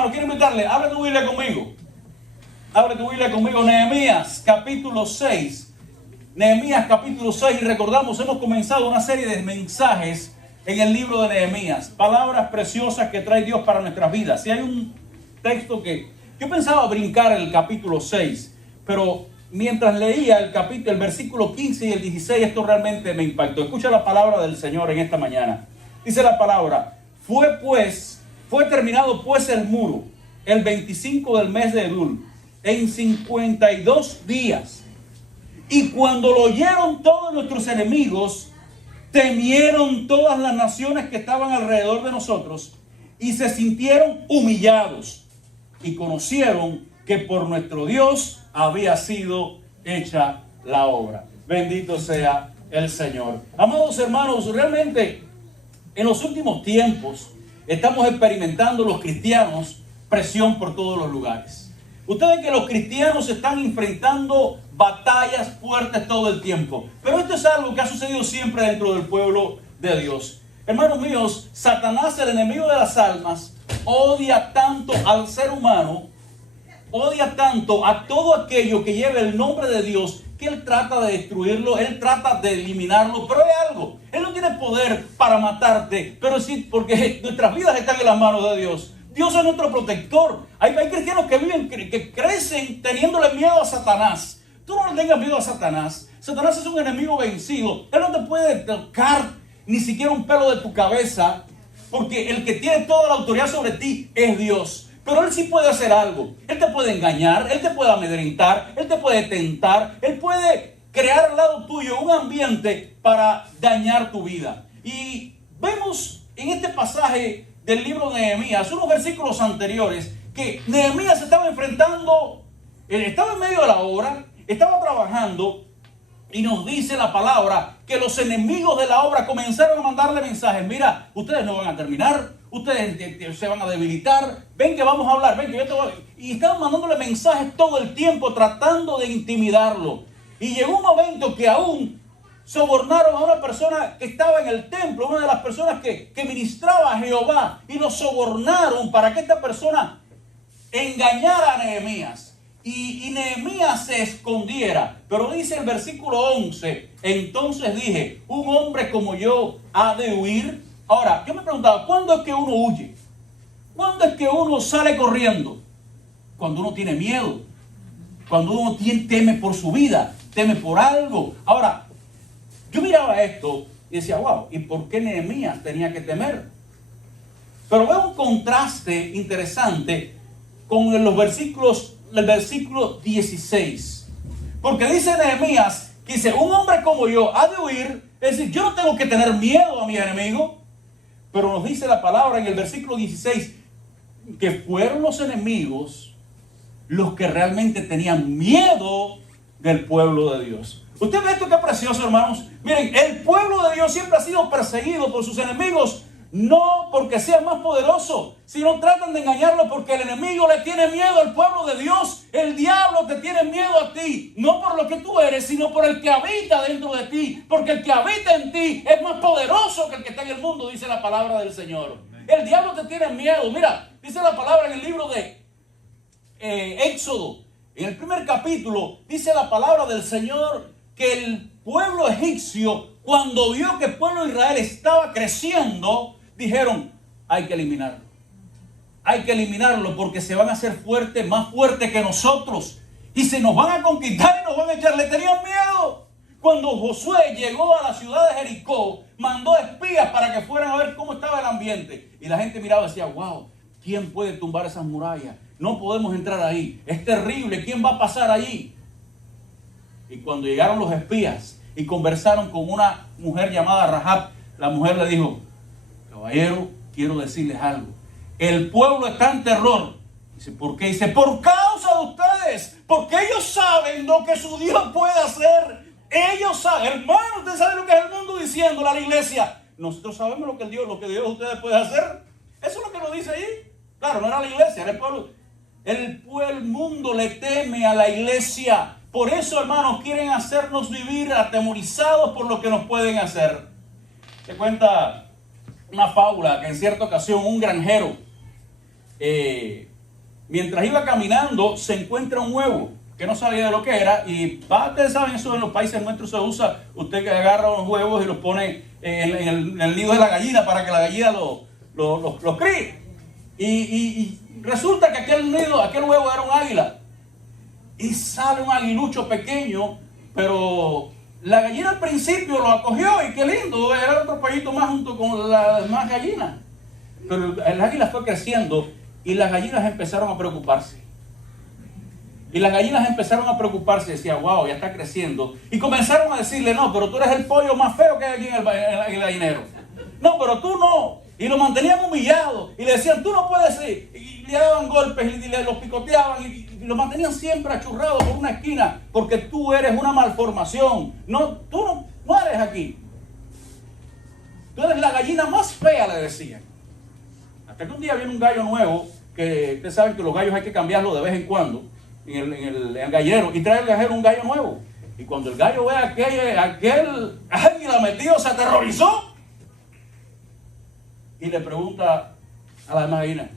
Hermano, quiero invitarle, abre tu Biblia conmigo. Abre tu Biblia conmigo, Nehemías capítulo 6. Nehemías capítulo 6. Y recordamos, hemos comenzado una serie de mensajes en el libro de Nehemías. Palabras preciosas que trae Dios para nuestras vidas. Si hay un texto que yo pensaba brincar el capítulo 6, pero mientras leía el versículo 15 y el 16, esto realmente me impactó. Escucha la palabra del Señor en esta mañana. Dice la palabra: fue terminado pues el muro el 25 del mes de Elul, en 52 días. Y cuando lo oyeron todos nuestros enemigos, temieron todas las naciones que estaban alrededor de nosotros y se sintieron humillados y conocieron que por nuestro Dios había sido hecha la obra. Bendito sea el Señor. Amados hermanos, realmente en los últimos tiempos estamos experimentando los cristianos presión por todos los lugares. Ustedes ven que los cristianos están enfrentando batallas fuertes todo el tiempo. Pero esto es algo que ha sucedido siempre dentro del pueblo de Dios. Hermanos míos, Satanás, el enemigo de las almas, odia tanto al ser humano, odia tanto a todo aquello que lleve el nombre de Dios, que él trata de destruirlo, él trata de eliminarlo. Pero hay algo: él no tiene poder para matarte, pero sí, porque nuestras vidas están en las manos de Dios. Dios es nuestro protector. Hay cristianos que viven, que crecen teniéndole miedo a Satanás. Tú no le tengas miedo a Satanás. Satanás es un enemigo vencido. Él no te puede tocar ni siquiera un pelo de tu cabeza, porque el que tiene toda la autoridad sobre ti es Dios. Pero él sí puede hacer algo. Él te puede engañar, él te puede amedrentar, él te puede tentar, él puede crear al lado tuyo un ambiente para dañar tu vida. Y vemos en este pasaje del libro de Nehemías, unos versículos anteriores, que Nehemías estaba enfrentando, estaba en medio de la obra, estaba trabajando, y nos dice la palabra que los enemigos de la obra comenzaron a mandarle mensajes: mira, ustedes no van a terminar, ustedes se van a debilitar, ven que vamos a hablar, ven que yo te voy. Y estaban mandándole mensajes todo el tiempo, tratando de intimidarlo. Y llegó un momento que aún sobornaron a una persona que estaba en el templo, una de las personas que ministraba a Jehová, y lo sobornaron para que esta persona engañara a Nehemías. Y Nehemías se escondiera. Pero dice el versículo 11: entonces dije, un hombre como yo ha de huir. Ahora, yo me preguntaba, ¿cuándo es que uno huye? ¿Cuándo es que uno sale corriendo? Cuando uno tiene miedo, cuando uno teme por su vida, teme por algo. Ahora, yo miraba esto y decía, wow, ¿y por qué Nehemías tenía que temer? Pero veo un contraste interesante con el versículo 16. Porque dice Nehemías, que dice, un hombre como yo ha de huir. Es decir, yo no tengo que tener miedo a mi enemigo. Pero nos dice la palabra en el versículo 16, que fueron los enemigos los que realmente tenían miedo del pueblo de Dios. ¿Usted ve esto qué precioso, hermanos? Miren, el pueblo de Dios siempre ha sido perseguido por sus enemigos, no porque sea más poderoso, sino tratan de engañarlo porque el enemigo le tiene miedo al pueblo de Dios. El diablo te tiene miedo a ti, no por lo que tú eres, sino por el que habita dentro de ti, porque el que habita en ti es más poderoso que el que está en el mundo, dice la palabra del Señor. El diablo te tiene miedo. Mira, dice la palabra en el libro de Éxodo, en el primer capítulo, dice la palabra del Señor que el pueblo egipcio, cuando vio que el pueblo de Israel estaba creciendo, dijeron, hay que eliminarlo. Hay que eliminarlo porque se van a hacer fuertes, más fuertes que nosotros. Y se nos van a conquistar y nos van a echar. Le tenían miedo. Cuando Josué llegó a la ciudad de Jericó, mandó espías para que fueran a ver cómo estaba el ambiente. Y la gente miraba y decía, wow, ¿quién puede tumbar esas murallas? No podemos entrar ahí. Es terrible. ¿Quién va a pasar allí? Y cuando llegaron los espías y conversaron con una mujer llamada Rahab, la mujer le dijo, caballero, quiero decirles algo. El pueblo está en terror. Dice, ¿por qué? Dice, por causa de ustedes. Porque ellos saben lo que su Dios puede hacer. Ellos saben. Hermano, ¿ustedes saben lo que es el mundo diciéndole a la iglesia? Nosotros sabemos lo que Dios de ustedes puede hacer. Eso es lo que nos dice ahí. Claro, no era la iglesia, era el pueblo. El mundo le teme a la iglesia. Por eso, hermanos, quieren hacernos vivir atemorizados por lo que nos pueden hacer. Se cuenta una fábula que en cierta ocasión un granjero mientras iba caminando, se encuentra un huevo que no sabía de lo que era. Y ustedes saben, eso en los países nuestros se usa. Usted que agarra unos huevos y los pone en el nido de la gallina para que la gallina los críe. Y resulta que aquel huevo era un águila. Y sale un aguilucho pequeño, pero la gallina al principio lo acogió y qué lindo, era otro pollito más junto con las demás gallinas. Pero el águila fue creciendo y las gallinas empezaron a preocuparse. Decían, wow, ya está creciendo. Y comenzaron a decirle, no, pero tú eres el pollo más feo que hay aquí en el gallinero. No, pero tú no. Y lo mantenían humillado. Y le decían, tú no puedes ir. Y le daban golpes y los picoteaban. Y lo mantenían siempre achurrado por una esquina. Porque tú eres una malformación. No, tú no eres aquí. Tú eres la gallina más fea, le decían. Hasta que un día viene un gallo nuevo. Que ustedes saben que los gallos hay que cambiarlos de vez en cuando. En el gallinero. Y trae el gallero un gallo nuevo. Y cuando el gallo ve aquel águila metido, se aterrorizó. Y le pregunta a la demás gallina,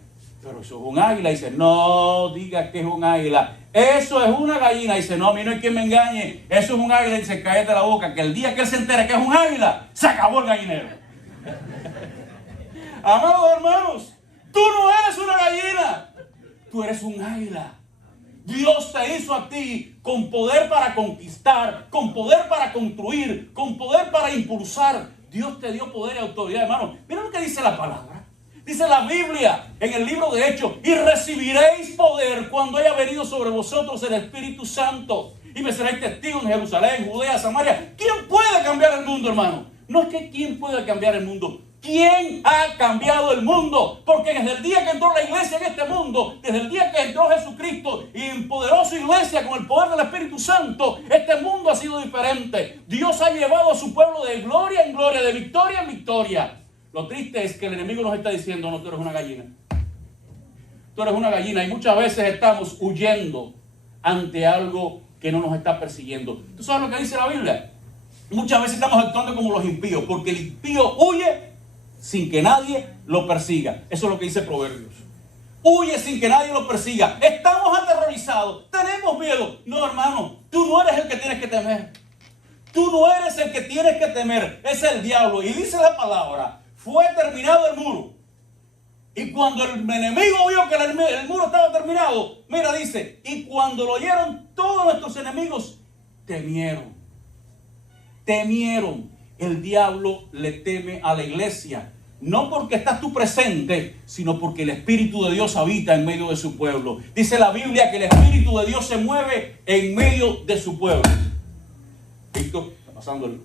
pero eso es un águila. Y dice, no diga que es un águila. Eso es una gallina. Y dice, no, a mí no hay quien me engañe. Eso es un águila. Y dice, cállate la boca, que el día que él se entere que es un águila, se acabó el gallinero. Amados hermanos, tú no eres una gallina. Tú eres un águila. Dios te hizo a ti con poder para conquistar, con poder para construir, con poder para impulsar. Dios te dio poder y autoridad, hermano. Mira lo que dice la palabra. Dice la Biblia en el libro de Hechos, y recibiréis poder cuando haya venido sobre vosotros el Espíritu Santo. Y me seréis testigos en Jerusalén, Judea, Samaria. ¿Quién puede cambiar el mundo, hermano? No es que quién puede cambiar el mundo. ¿Quién ha cambiado el mundo? Porque desde el día que entró la iglesia en este mundo, desde el día que entró Jesucristo y empoderó su iglesia con el poder del Espíritu Santo, este mundo ha sido diferente. Dios ha llevado a su pueblo de gloria en gloria, de victoria en victoria. Lo triste es que el enemigo nos está diciendo, no, tú eres una gallina. Tú eres una gallina y muchas veces estamos huyendo ante algo que no nos está persiguiendo. ¿Tú sabes lo que dice la Biblia? Muchas veces estamos actuando como los impíos, porque el impío huye sin que nadie lo persiga. Eso es lo que dice Proverbios. Huye sin que nadie lo persiga. Estamos aterrorizados. Tenemos miedo. No, hermano. Tú no eres el que tienes que temer. Tú no eres el que tienes que temer. Es el diablo. Y dice la palabra. Fue terminado el muro. Y cuando el enemigo vio que el muro estaba terminado. Mira, dice. Y cuando lo oyeron todos nuestros enemigos. Temieron. El diablo le teme a la iglesia. No porque estás tú presente, sino porque el Espíritu de Dios habita en medio de su pueblo. Dice la Biblia que el Espíritu de Dios se mueve en medio de su pueblo. ¿Víctor? Está pasando el...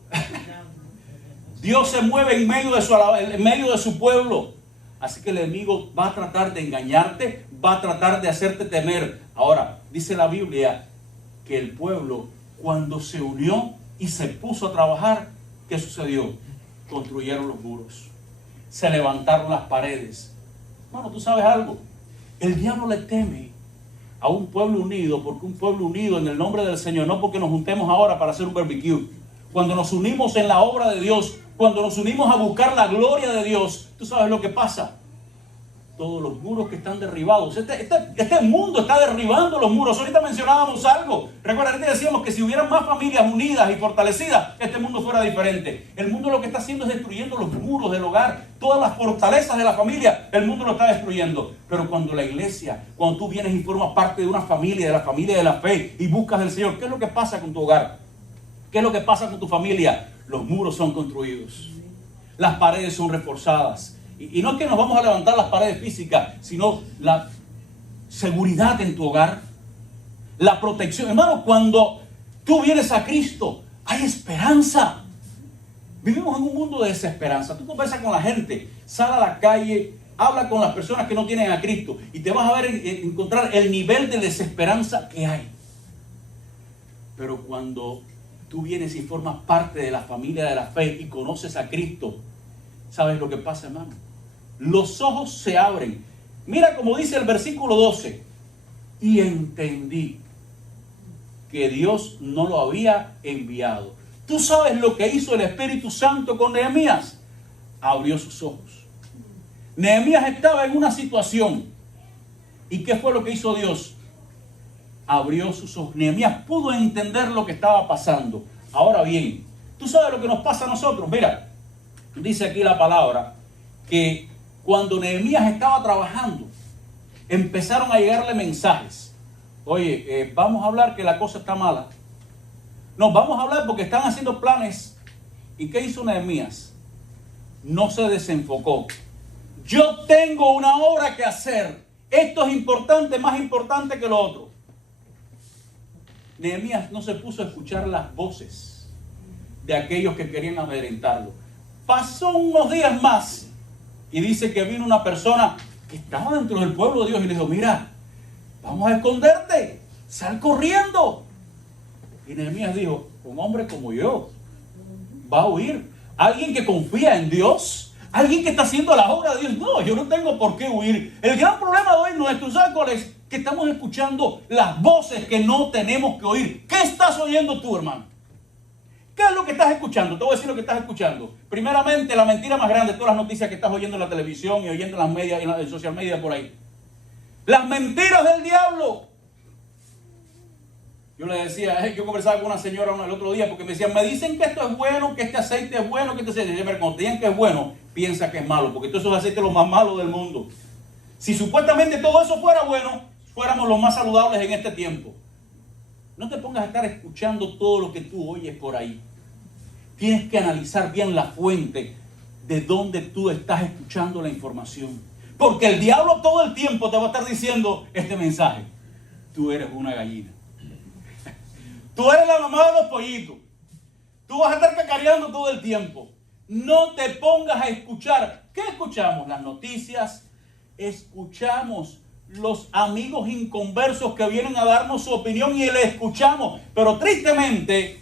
Dios se mueve en medio de su pueblo. Así que el enemigo va a tratar de engañarte, va a tratar de hacerte temer. Ahora, dice la Biblia que el pueblo, cuando se unió y se puso a trabajar, ¿qué sucedió? Construyeron los muros. Se levantaron las paredes. Bueno, tú sabes algo. El diablo le teme a un pueblo unido, porque un pueblo unido en el nombre del Señor, no porque nos juntemos ahora para hacer un barbecue. Cuando nos unimos en la obra de Dios, cuando nos unimos a buscar la gloria de Dios, tú sabes lo que pasa. Todos los muros que están derribados. Este mundo está derribando los muros. Ahorita mencionábamos algo. Recuerda que decíamos que si hubieran más familias unidas y fortalecidas, este mundo fuera diferente. El mundo lo que está haciendo es destruyendo los muros del hogar. Todas las fortalezas de la familia, el mundo lo está destruyendo. Pero cuando la iglesia, cuando tú vienes y formas parte de una familia, de la familia de la fe, y buscas al Señor, ¿qué es lo que pasa con tu hogar? ¿Qué es lo que pasa con tu familia? Los muros son construidos. Las paredes son reforzadas. Y no es que nos vamos a levantar las paredes físicas, sino la seguridad en tu hogar, la protección. Hermano, cuando tú vienes a Cristo, hay esperanza. Vivimos en un mundo de desesperanza. Tú conversas con la gente, sal a la calle, habla con las personas que no tienen a Cristo y te vas a ver encontrar el nivel de desesperanza que hay. Pero cuando tú vienes y formas parte de la familia de la fe y conoces a Cristo, ¿sabes lo que pasa, hermano? Los ojos se abren. Mira como dice el versículo 12. Y entendí que Dios no lo había enviado. ¿Tú sabes lo que hizo el Espíritu Santo con Nehemías? Abrió sus ojos. Nehemías estaba en una situación ¿Y qué fue lo que hizo Dios? Abrió sus ojos. Nehemías pudo entender lo que estaba pasando. Ahora bien, tú sabes lo que nos pasa a nosotros. Mira, dice aquí la palabra que cuando Nehemías estaba trabajando, empezaron a llegarle mensajes. Oye, vamos a hablar que la cosa está mala. No, vamos a hablar porque están haciendo planes. ¿Y qué hizo Nehemías? No se desenfocó. Yo tengo una obra que hacer. Esto es importante, más importante que lo otro. Nehemías no se puso a escuchar las voces de aquellos que querían amedrentarlo. Pasó unos días más y dice que vino una persona que estaba dentro del pueblo de Dios y le dijo, mira, vamos a esconderte, sal corriendo. Y Nehemías dijo, un hombre como yo va a huir. Alguien que confía en Dios, alguien que está haciendo la obra de Dios. No, yo no tengo por qué huir. El gran problema de hoy nuestro, ¿sabes cuál es? Que estamos escuchando las voces que no tenemos que oír. ¿Qué estás oyendo tú, hermano? ¿Qué es lo que estás escuchando? Te voy a decir lo que estás escuchando. Primeramente, la mentira más grande de todas las noticias que estás oyendo en la televisión y oyendo en las medias, en la social media por ahí. Las mentiras del diablo. Yo le decía, yo conversaba con una señora el otro día porque me decían, me dicen que esto es bueno, que este aceite es bueno, que este aceite es bueno. Cuando te digan que es bueno, piensa que es malo, porque todos esos aceites son los más malos del mundo. Si supuestamente todo eso fuera bueno, fuéramos los más saludables en este tiempo. No te pongas a estar escuchando todo lo que tú oyes por ahí. Tienes que analizar bien la fuente de donde tú estás escuchando la información. Porque el diablo todo el tiempo te va a estar diciendo este mensaje. Tú eres una gallina. Tú eres la mamá de los pollitos. Tú vas a estar cacareando todo el tiempo. No te pongas a escuchar. ¿Qué escuchamos? Las noticias. Escuchamos los amigos inconversos que vienen a darnos su opinión y le escuchamos. Pero tristemente,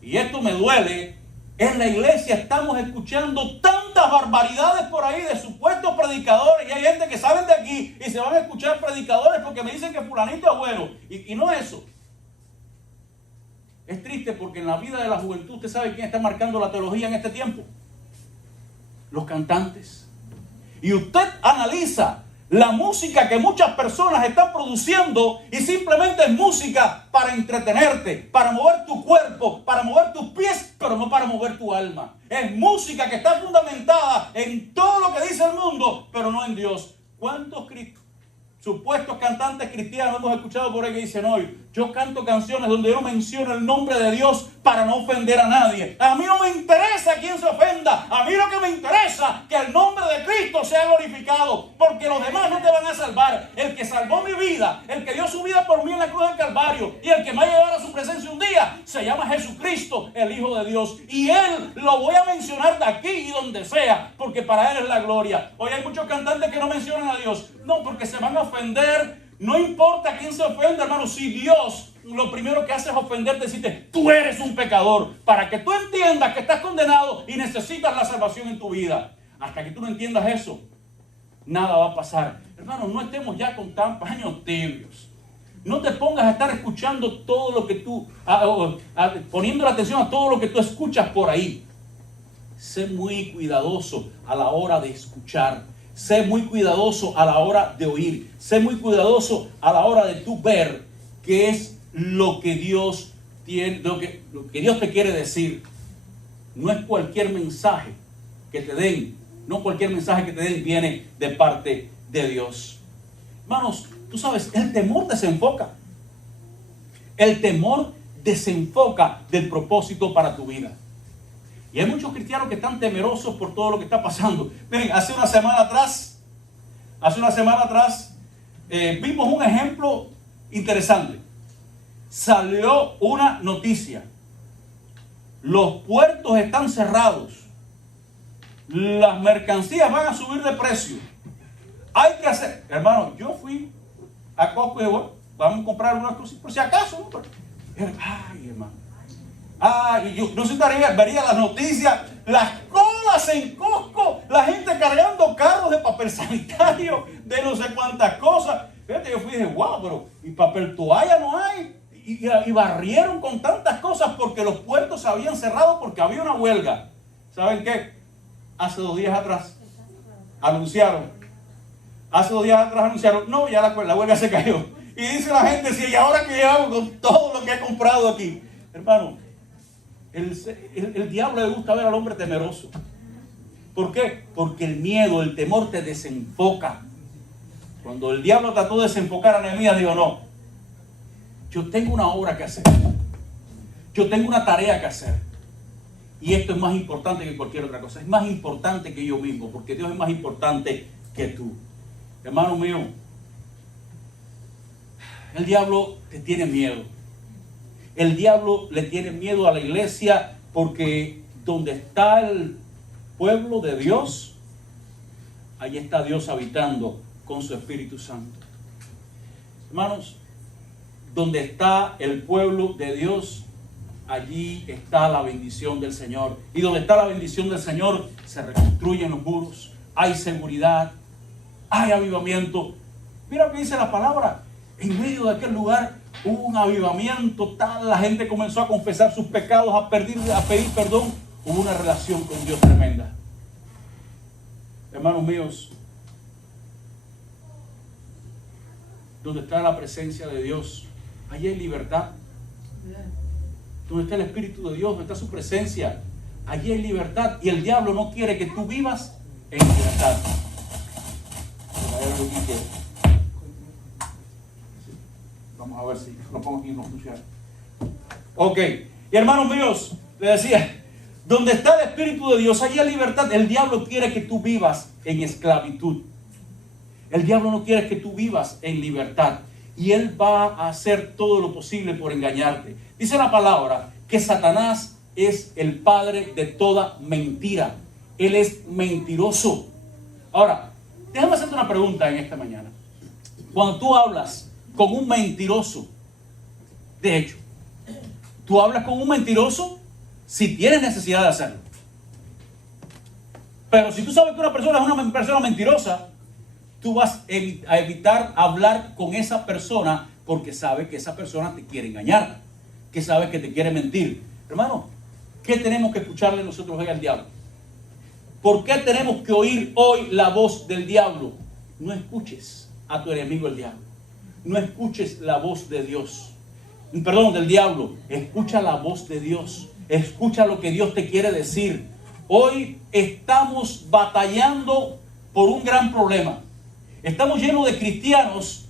y esto me duele, en la iglesia estamos escuchando tantas barbaridades por ahí de supuestos predicadores. Y hay gente que saben de aquí y se van a escuchar predicadores porque me dicen que fulanito es bueno. Y no es eso. Es triste porque en la vida de la juventud, ¿usted sabe quién está marcando la teología en este tiempo? Los cantantes. Y usted analiza la música que muchas personas están produciendo y simplemente es música para entretenerte, para mover tu cuerpo, para mover tus pies, pero no para mover tu alma. Es música que está fundamentada en todo lo que dice el mundo, pero no en Dios. ¿Cuántos supuestos cantantes cristianos hemos escuchado por ahí que dicen hoy, yo canto canciones donde yo no menciono el nombre de Dios para no ofender a nadie? A mí no me interesa quién se ofenda. A mí lo que me interesa es que el nombre de Cristo sea glorificado, porque los demás no te van a salvar. El que salvó mi vida, el que dio su vida por mí en la cruz del Calvario y el que me va a llevar a su presencia un día, se llama Jesucristo, el Hijo de Dios. Y Él lo voy a mencionar de aquí y donde sea, porque para Él es la gloria. Hoy hay muchos cantantes que no mencionan a Dios. No, porque se van a ofender. No importa quién se ofenda, hermano. Si Dios lo primero que hace es ofenderte, decirte, tú eres un pecador, para que tú entiendas que estás condenado y necesitas la salvación en tu vida. Hasta que tú no entiendas eso, nada va a pasar. Hermano, no estemos ya con tan paños tibios. No te pongas a estar escuchando todo lo que tú, poniendo la atención a todo lo que tú escuchas por ahí. Sé muy cuidadoso a la hora de escuchar. Sé muy cuidadoso a la hora de oír. Sé muy cuidadoso a la hora de tú ver qué es lo que Dios tiene, lo que Dios te quiere decir. No es cualquier mensaje que te den. No cualquier mensaje que te den viene de parte de Dios. Hermanos, tú sabes, el temor desenfoca. El temor desenfoca del propósito para tu vida. Y hay muchos cristianos que están temerosos por todo lo que está pasando. Miren, hace una semana atrás, vimos un ejemplo interesante. Salió una noticia. Los puertos están cerrados. Las mercancías van a subir de precio. Hay que hacer. Hermano, yo fui a Costco y dije, bueno, vamos a comprar unas cosas por si acaso. ¿No? Ay, hermano. Y yo no sé si vería las noticias, las colas en Costco, la gente cargando carros de papel sanitario, de no sé cuántas cosas. Fíjate, yo fui y dije, wow, pero ¿y papel toalla no hay? Y barrieron con tantas cosas porque los puertos se habían cerrado porque había una huelga. ¿Saben qué? Hace 2 días atrás anunciaron Hace 2 días atrás anunciaron, no, ya la huelga se cayó. Y dice la gente, sí, ¿y ahora qué hago con todo lo que he comprado aquí? Hermano, el diablo le gusta ver al hombre temeroso. ¿Por qué? Porque el miedo, el temor te desenfoca. Cuando el diablo trató de desenfocar a Nehemías, dijo, no, yo tengo una obra que hacer. Yo tengo una tarea que hacer. Y esto es más importante que cualquier otra cosa. Es más importante que yo mismo, porque Dios es más importante que tú. Hermano mío, el diablo te tiene miedo. El diablo le tiene miedo a la iglesia porque donde está el pueblo de Dios, allí está Dios habitando con su Espíritu Santo. Hermanos, donde está el pueblo de Dios, allí está la bendición del Señor. Y donde está la bendición del Señor, se reconstruyen los muros, hay seguridad, hay avivamiento. Mira lo que dice la palabra. En medio de aquel lugar hubo un avivamiento tal, la gente comenzó a confesar sus pecados, a pedir perdón. Hubo una relación con Dios tremenda. Hermanos míos, donde está la presencia de Dios, allí hay libertad. Donde está el Espíritu de Dios, donde está su presencia, allí hay libertad. Y el diablo no quiere que tú vivas en libertad. Vamos a ver si lo pongo aquí y no funciona. Ok, y hermanos míos, les decía, donde está el Espíritu de Dios, allí hay libertad. El diablo quiere que tú vivas en esclavitud. El diablo no quiere que tú vivas en libertad. Y él va a hacer todo lo posible por engañarte. Dice la palabra que Satanás es el padre de toda mentira. Él es mentiroso. Ahora, déjame hacerte una pregunta en esta mañana. Cuando tú hablas con un mentiroso, de hecho, tú hablas con un mentiroso si tienes necesidad de hacerlo. Pero si tú sabes que una persona es una persona mentirosa, tú vas a evitar hablar con esa persona porque sabes que esa persona te quiere engañar, que sabes que te quiere mentir. Hermano, ¿qué tenemos que escucharle nosotros hoy al diablo? ¿Por qué tenemos que oír hoy la voz del diablo? No escuches a tu enemigo el diablo. No escuches la voz de Dios. Perdón, del diablo. Escucha la voz de Dios. Escucha lo que Dios te quiere decir. Hoy estamos batallando por un gran problema. Estamos llenos de cristianos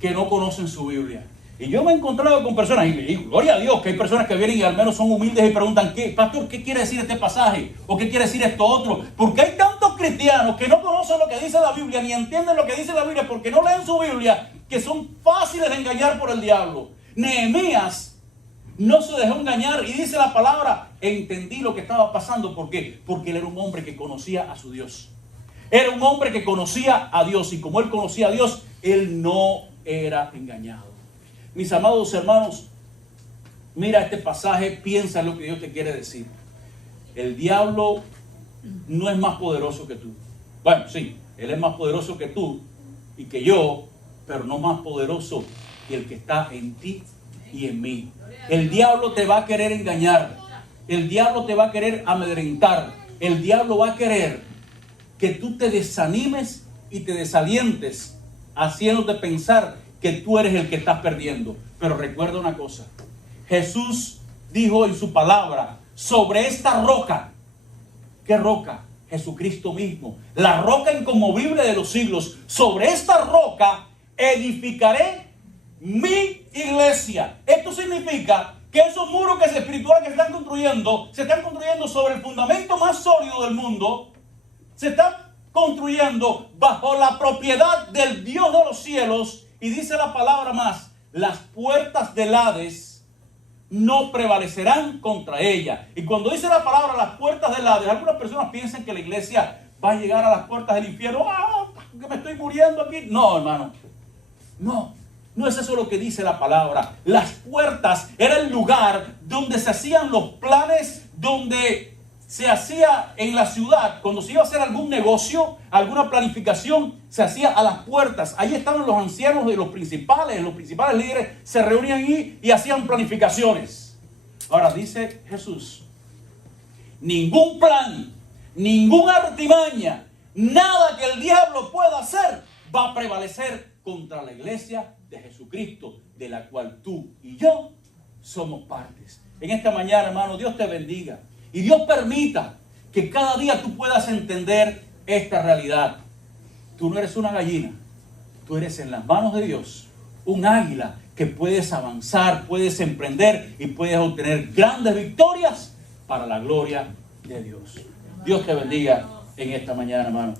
que no conocen su Biblia. Y yo me he encontrado con personas, y gloria a Dios que hay personas que vienen y al menos son humildes y preguntan, pastor, ¿qué quiere decir este pasaje? ¿O qué quiere decir esto otro? Porque hay tantos cristianos que no conocen lo que dice la Biblia, ni entienden lo que dice la Biblia porque no leen su Biblia, que son fáciles de engañar por el diablo. Nehemías no se dejó engañar y dice la palabra, entendí lo que estaba pasando. ¿Por qué? Porque él era un hombre que conocía a su Dios. Era un hombre que conocía a Dios, y como él conocía a Dios, él no era engañado. Mis amados hermanos, mira este pasaje, piensa en lo que Dios te quiere decir. El diablo no es más poderoso que tú. Bueno, sí, él es más poderoso que tú y que yo, pero no más poderoso que el que está en ti y en mí. El diablo te va a querer engañar. El diablo te va a querer amedrentar. El diablo va a querer que tú te desanimes y te desalientes, haciéndote pensar que tú eres el que estás perdiendo. Pero recuerda una cosa, Jesús dijo en su palabra, sobre esta roca. ¿Qué roca? Jesucristo mismo, la roca inconmovible de los siglos. Sobre esta roca edificaré mi iglesia. Esto significa que esos muros espirituales que se están construyendo sobre el fundamento más sólido del mundo. Se están construyendo bajo la propiedad del Dios de los cielos. Y dice la palabra más, las puertas del Hades no prevalecerán contra ella. Y cuando dice la palabra las puertas del Hades, algunas personas piensan que la iglesia va a llegar a las puertas del infierno. ¡Ah, que me estoy muriendo aquí! No, hermano. No es eso lo que dice la palabra. Las puertas era el lugar donde se hacían los planes, donde se hacía en la ciudad, cuando se iba a hacer algún negocio, alguna planificación, se hacía a las puertas. Ahí estaban los ancianos de los principales líderes, se reunían ahí y hacían planificaciones. Ahora dice Jesús, ningún plan, ninguna artimaña, nada que el diablo pueda hacer va a prevalecer contra la iglesia de Jesucristo, de la cual tú y yo somos partes. En esta mañana, hermano, Dios te bendiga. Y Dios permita que cada día tú puedas entender esta realidad. Tú no eres una gallina. Tú eres en las manos de Dios un águila que puedes avanzar, puedes emprender y puedes obtener grandes victorias para la gloria de Dios. Dios te bendiga en esta mañana, hermano.